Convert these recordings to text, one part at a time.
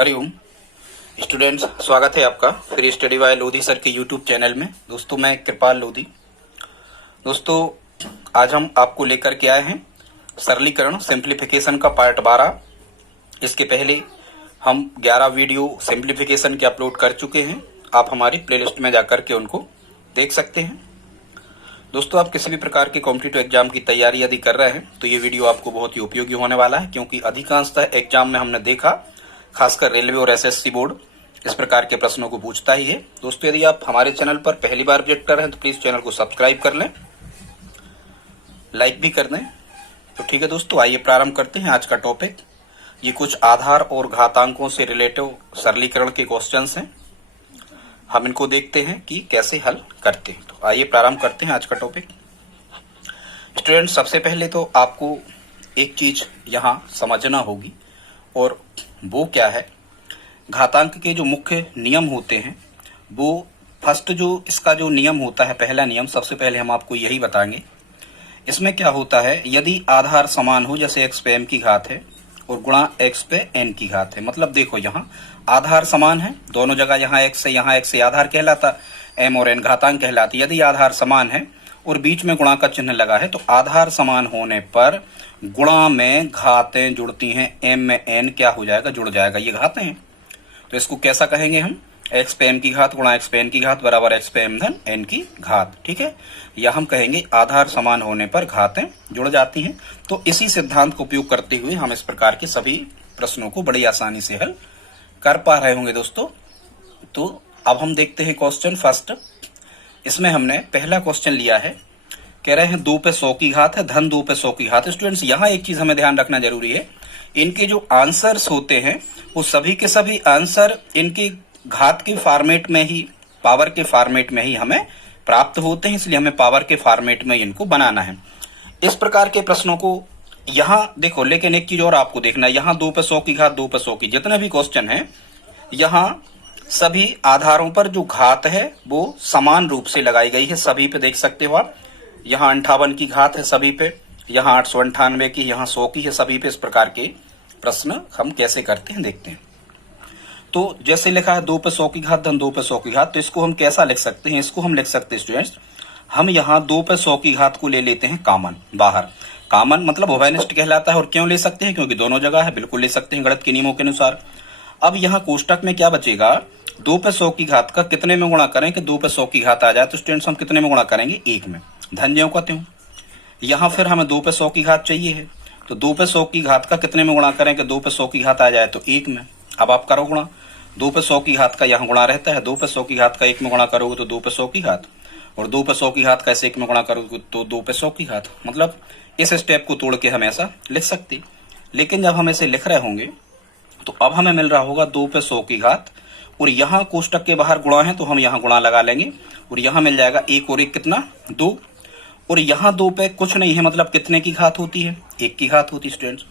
Hariom students, स्वागत है आपका free study bye Lodhi sir के यूट्यूब चैनल में। दोस्तों, मैं कृपाल लोधी। दोस्तों, आज हम आपको लेकर के आए हैं सरलीकरण सिंप्लीफिकेशन का पार्ट 12। इसके पहले हम 11 वीडियो सिंप्लीफिकेशन के अपलोड कर चुके हैं। आप हमारी प्लेलिस्ट में जाकर के उनको देख सकते हैं। दोस्तों, आप किसी भी प्रकार के कॉम्पिटिटिव एग्जाम की तैयारी यदि कर रहे हैं तो ये वीडियो आपको बहुत ही उपयोगी होने वाला है, क्योंकि अधिकांशतः एग्जाम में हमने देखा, खासकर रेलवे और एसएससी बोर्ड इस प्रकार के प्रश्नों को पूछता ही है। दोस्तों, यदि आप हमारे चैनल पर पहली बार विजिट कर रहे हैं तो प्लीज चैनल को सब्सक्राइब कर लें, लाइक भी कर दें। तो ठीक है दोस्तों, आइए प्रारंभ करते हैं आज का टॉपिक। ये कुछ आधार और घातांकों से रिलेटिव सरलीकरण के क्वेश्चंस हैं। हम इनको देखते हैं कि कैसे हल करते हैं। तो आइए प्रारंभ करते हैं आज का टॉपिक। स्टूडेंट, सबसे पहले तो आपको एक चीज यहाँ समझना होगी, और वो क्या है, घातांक के जो मुख्य नियम होते हैं वो फर्स्ट जो इसका जो नियम होता है, पहला नियम, सबसे पहले हम आपको यही बताएंगे। इसमें क्या होता है, यदि आधार समान हो, जैसे x पे m की घात है और गुणा x पे n की घात है, मतलब देखो यहाँ आधार समान है, दोनों जगह यहाँ x से आधार कहलाता, m और n घातांक कहलाती। यदि आधार समान है और बीच में गुणा का चिन्ह लगा है तो आधार समान होने पर गुणा में घातें जुड़ती हैं, m में n क्या हो जाएगा, जुड़ जाएगा, ये घातें हैं। तो इसको कैसा कहेंगे हम, x पे m की घात गुणा x पे n की घात बराबर x पे m धन n की घात। ठीक है, या हम कहेंगे आधार समान होने पर घातें जुड़ जाती हैं। तो इसी सिद्धांत का उपयोग करते हुए हम इस प्रकार के सभी प्रश्नों को बड़ी आसानी से हल कर पा रहे होंगे दोस्तों। तो अब हम देखते हैं क्वेश्चन फर्स्ट। इसमें हमने पहला क्वेश्चन लिया है, कह रहे हैं 2 पे 100 की घात है धन 2 पे 100 की घात। स्टूडेंट्स, यहाँ एक चीज हमें ध्यान रखना जरूरी है, इनके जो आंसर्स होते हैं वो सभी के सभी आंसर इनके घात के फॉर्मेट में ही, पावर के फॉर्मेट में ही हमें प्राप्त होते हैं, इसलिए हमें पावर के फॉर्मेट में इनको बनाना है। इस प्रकार के प्रश्नों को यहाँ देखो, लेकिन एक चीज और आपको देखना है, यहाँ 2 पे 100 की घात 2 पे 100 की, जितने भी क्वेश्चन है यहाँ सभी आधारों पर जो घात है वो समान रूप से लगाई गई है। सभी पे देख सकते हो आप, यहाँ 58 की घात है सभी पे, यहाँ 898 की, यहाँ 100 की है सभी पे। इस प्रकार के प्रश्न हम कैसे करते हैं देखते हैं। तो जैसे लिखा है 2 पे 100 की घात धन 2 पे 100 की घात, तो इसको हम कैसा लिख सकते हैं, इसको हम लिख सकते हैं स्टूडेंट्स, हम यहाँ 2 पे 100 की घात को ले लेते हैं कॉमन बाहर। कॉमन मतलब उभयनिष्ठ कहलाता है। और क्यों ले सकते हैं, क्योंकि दोनों जगह है, बिल्कुल ले सकते हैं गणित के नियमों के अनुसार। अब यहाँ कोष्टक में क्या बचेगा, 2 पे 100 की घात का कितने में गुणा करें कि 2 पे 100 की घात आ जाए, तो स्टूडेंट्स हम कितने में गुणा करेंगे, 1 में, धन ज्यों का त्यों। यहाँ फिर हमें 2 पे 100 की घात चाहिए है, तो 2 पे 100 की घात का कितने में गुणा करें कि 2 पे 100 की घात आ जाए, तो 1 में। अब आप करो गुणा, 2 पे 100 की घात का यहाँ गुणा रहता है, 2 पे 100 की घात का 1 में गुणा करोगे तो 2 पे 100 की घात, और 2 पे 100 की घात का ऐसे 1 में गुणा करोगे तो 2 पे 100 की घात। मतलब इस स्टेप को तोड़ के हम ऐसा लिख सकते। लेकिन जब हम ऐसे लिख रहे होंगे तो अब हमें मिल रहा होगा 2 पे 100 की घात, और यहाँ कोष्टक के बाहर गुणा है तो हम यहाँ गुणा लगा लेंगे, और यहाँ मिल जाएगा 1 और 1 कितना, 2, और यहाँ 2 पे कुछ नहीं है, मतलब कितने की घात होती है, 1 की घात होती स्टूडेंट्स।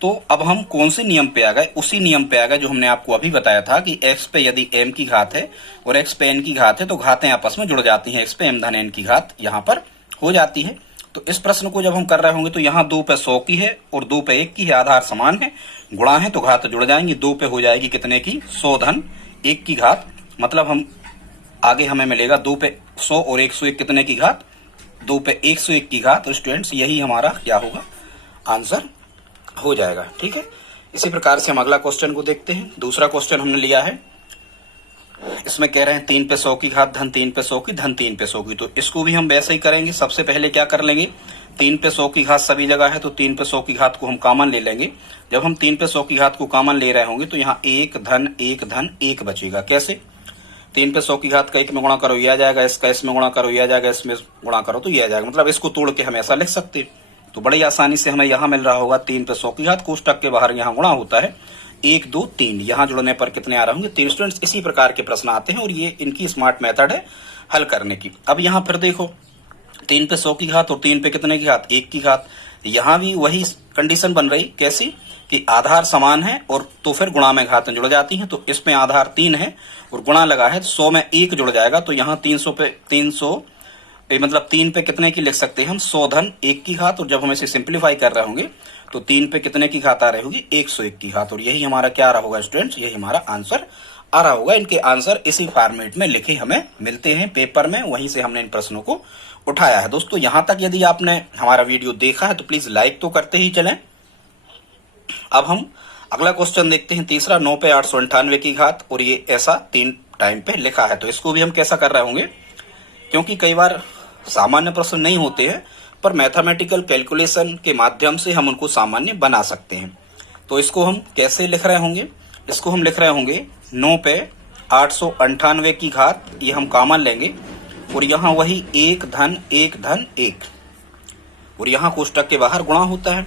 तो अब हम कौन से नियम पे आ गए, उसी नियम पे आ गए जो हमने आपको अभी बताया था कि x पे यदि m की घात है और x पे n की घात है तो घातें आपस में जुड़ जाती हैं, x पे m धन n की घात यहाँ पर हो जाती है। तो इस प्रश्न को जब हम कर रहे होंगे तो यहाँ 2 पे 100 की है और 2 पे 1 की है, आधार समान है, गुणा है तो घात जुड़ जाएंगी। 2 पे हो जाएगी कितने की, 100 धन 1 की घात, मतलब हम आगे हमें मिलेगा 2 पे 100 और 101 कितने की घात, 2 पे 101 की घात। तो स्टूडेंट्स यही हमारा क्या होगा, आंसर हो जाएगा। ठीक है, इसी प्रकार से हम अगला क्वेश्चन को देखते हैं। दूसरा क्वेश्चन हमने लिया है, इसमें कह रहे हैं 3 पे 100 की घात धन 3 पे 100 की धन 3 पे 100 की। तो इसको भी हम वैसे ही करेंगे। सबसे पहले क्या कर लेंगे, 3 पे 100 की घात सभी जगह है तो 3 पे 100 की घात को हम कॉमन ले लेंगे। जब हम 3 पे 100 की घात को कॉमन ले रहे होंगे तो यहाँ 1 धन 1 धन 1 बचेगा। कैसे, 3 पे 100 की घात का 1 में गुणा करो ये आ जाएगा, इसका इसमें गुणा करो ये आ जाएगा, इसमें गुणा करो तो ये आ जाएगा। मतलब इसको तोड़ के हम ऐसा लिख सकते। तो बड़ी आसानी से हमें यहाँ मिल रहा होगा 3 पे 100 की घात, कोष्टक के बाहर यहाँ गुणा होता है, 1 2 3, यहाँ जुड़ने पर कितने आ रहे होंगे, 3। स्टूडेंट्स, इसी प्रकार के प्रश्न आते हैं और ये इनकी स्मार्ट मेथड है हल करने की। अब यहाँ फिर देखो 3 पे 100 की घात और 3 पे कितने की घात, 1 की घात। यहाँ भी वही कंडीशन बन रही, कैसी कि आधार समान है और तो फिर गुणा में घातें जुड़ जाती हैं। तो इसमें आधार 3 है और गुणा लगा है, 100 में 1 जुड़ जाएगा, तो यहाँ 300 पे 300 मतलब 3 पे कितने की लिख सकते हैं हम, 100 धन 1 की घात। और जब हम इसे सिंप्लीफाई कर रहे होंगे तो 3 पे कितने की घात आ रही होगी, 101 की घात। और यही हमारा क्या आ रहा होगा स्टूडेंट्स, यही हमारा आंसर आ रहा होगा। इनके आंसर इसी फॉर्मेट में लिखे हमें मिलते हैं पेपर में, वहीं से हमने इन प्रश्नों को उठाया है। दोस्तों यहां तक यदि आपने हमारा वीडियो देखा है तो प्लीज लाइक तो करते ही चलें। अब हम अगला क्वेश्चन देखते हैं, तीसरा। 9 पे 898 की घात, और ये ऐसा 3 टाइम पे लिखा है। तो इसको भी हम कैसा कर रहे होंगे, क्योंकि कई बार सामान्य प्रश्न नहीं होते हैं, पर मैथमेटिकल कैलकुलेशन के माध्यम से हम उनको सामान्य बना सकते हैं। तो इसको हम कैसे लिख रहे होंगे, इसको हम लिख रहे होंगे 9 पे 898 की घात, ये हम कॉमन लेंगे, और यहाँ वही 1 धन 1 धन 1, और यहाँ कोष्टक के बाहर गुणा होता है।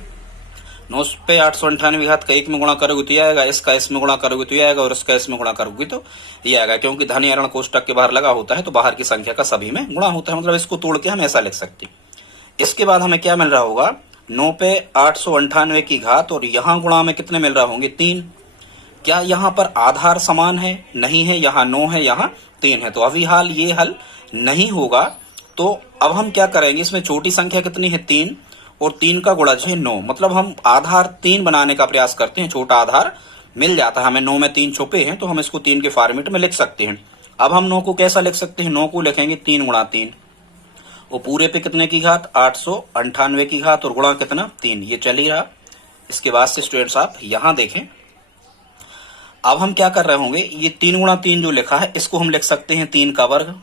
9 पे 898 की घात का 1 में गुणा करोगे तो ये आएगा, इसका इसमें गुणा करोगे तो ये आएगा, और इसका इसमें गुणा करोगे तो ये आएगा। क्योंकि धन या ऋण कोष्टक के बाहर लगा होता है तो बाहर की संख्या का सभी में गुणा होता है, मतलब इसको तोड़ के हम ऐसा लिख सकते हैं। इसके बाद हमें क्या मिल रहा होगा, 9 पे 898 की घात, और यहाँ गुणा में कितने मिल रहा होंगे, 3। क्या यहाँ पर आधार समान है, नहीं है, यहाँ 9 है, यहाँ 3 है, तो अभी हाल ये हल नहीं होगा। तो अब हम क्या करेंगे, इसमें छोटी संख्या कितनी है, 3, और 3 का गुणज है 9, मतलब हम आधार 3 बनाने का प्रयास करते हैं, छोटा आधार मिल जाता है हमें। 9 में 3 छुपे हैं तो हम इसको 3 के फॉर्मेट में लिख सकते हैं। अब हम 9 को कैसा लिख सकते हैं, 9 को लिखेंगे 3 गुणा 3, और पूरे पे कितने की घात, 898 की घात, और गुणा कितना, 3, ये चल ही रहा। इसके बाद से स्टूडेंट्स आप यहां देखें, अब हम क्या कर रहे होंगे, ये 3 गुणा 3 जो लिखा है इसको हम लिख सकते हैं 3 का वर्ग,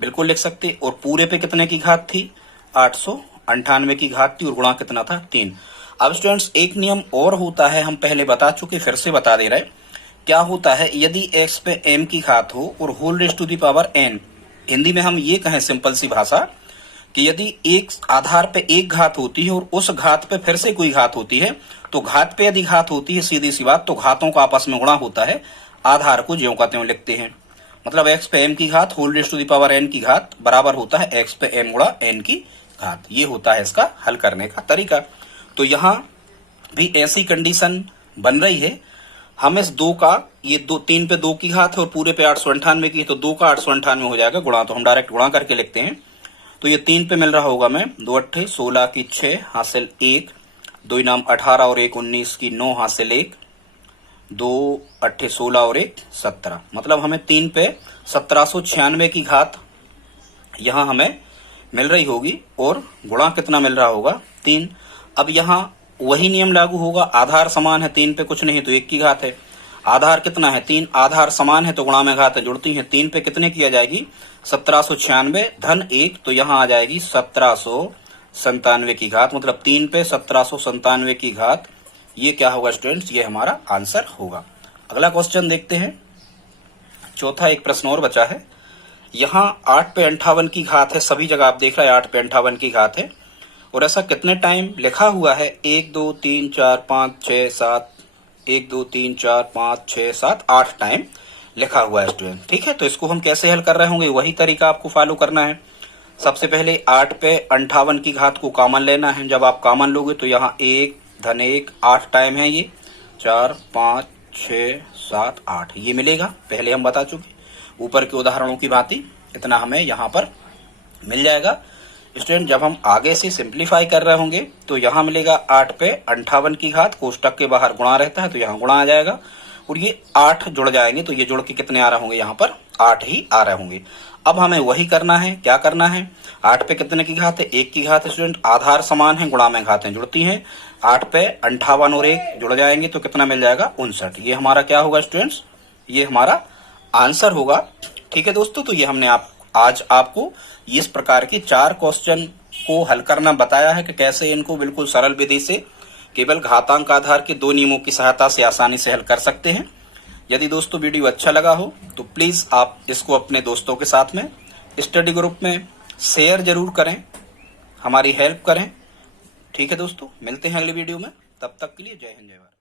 बिल्कुल लिख सकते। और पूरे पे कितने की घात थी, 898 की घात थी, और गुणा कितना था, 3। अब स्टूडेंट्स एक नियम और होता है, हम पहले बता चुके, फिर से बता दे रहे। क्या होता है, यदि x पे m की घात हो और whole raise to the power n, Hindi में हम ये कहें सिंपल सी भाषा, कि यदि एक आधार पे एक घात होती है और उस घात पे फिर से कोई घात होती है, तो घात पे यदि घात होती है, सीधी सी बात, तो घातों का आपस में गुणा होता है, आधार को ज्यों का त्यों लिखते हैं। मतलब x पे m की घात whole raise to the power n की घात बराबर होता है x पे m गुणा n की घात। ये होता है इसका हल करने का तरीका। तो यहाँ भी ऐसी कंडीशन बन रही है, हम इस 2 का, ये 3 पे 2 की घात है और पूरे पे 898 की, तो 2 का 898 हो जाएगा गुणा, तो हम डायरेक्ट गुणा करके लिखते हैं। तो ये 3 पे मिल रहा होगा मैं, 2 अट्ठे 16 की 6 हासिल 1, 2 नाम 18 और 1 19 की 9 हासिल 1, 2 अट्ठे 16 और 1 17, मतलब हमें 3 पे 1796 की घात यहाँ हमें मिल रही होगी, और गुणा कितना मिल रहा होगा, 3। अब यहाँ वही नियम लागू होगा, आधार समान है, 3 पे कुछ नहीं तो 1 की घात है, आधार कितना है, 3, आधार समान है तो गुणा में घात जुड़ती है। 3 पे कितने की आ जाएगी, 1796 धन 1, तो यहाँ आ जाएगी 1797 की घात, मतलब 3 पे 1797 की घात। ये क्या होगा स्टूडेंट्स, ये हमारा आंसर होगा। अगला क्वेश्चन देखते हैं, चौथा एक प्रश्न और बचा है। यहाँ 8 पे 58 की घात है, सभी जगह आप देख रहे हैं 8 पे 58 की घात है, और ऐसा कितने टाइम लिखा हुआ है, 1 2 3 4 5 6 7, 1 2 3 4 5 6 7 8 टाइम लिखा हुआ है स्टूडेंट। ठीक है, तो इसको हम कैसे हल कर रहे होंगे, वही तरीका आपको फॉलो करना है। सबसे पहले 8 पे 58 की घात को कॉमन लेना है। जब आप कॉमन लोगे तो यहाँ 1 धन 1 8 टाइम है, ये 4 5 6 7 8 ये मिलेगा, पहले हम बता चुके। ऊपर के उदाहरणों की भांति इतना हमें यहाँ पर मिल जाएगा। स्टूडेंट जब हम आगे से सिंप्लीफाई कर रहे होंगे तो यहाँ मिलेगा 8 पे 58 की घात, कोष्टक के बाहर गुणा रहता है तो यहाँ गुणा आ जाएगा, और ये 8 जुड़ जाएंगे तो ये जुड़ के कितने आ रहे होंगे, यहाँ पर 8 ही आ रहे होंगे। अब हमें वही करना है, क्या करना है, 8 पे कितने की घात है, 1 की घात है स्टूडेंट, आधार समान है, गुणा में घातें जुड़ती हैं, 8 पे 58 और 1 जुड़ जाएंगे तो कितना मिल जाएगा, 59। ये हमारा क्या होगा स्टूडेंट्स, ये हमारा आंसर होगा। ठीक है दोस्तों, तो ये हमने आज आपको इस प्रकार की 4 क्वेश्चन को हल करना बताया है कि कैसे इनको बिल्कुल सरल विधि से केवल घातांक आधार के 2 नियमों की सहायता से आसानी से हल कर सकते हैं। यदि दोस्तों वीडियो अच्छा लगा हो तो प्लीज आप इसको अपने दोस्तों के साथ में स्टडी ग्रुप में शेयर जरूर करें, हमारी हेल्प करें। ठीक है दोस्तों, मिलते हैं अगली वीडियो में, तब तक के लिए जय हिंद जय भारत।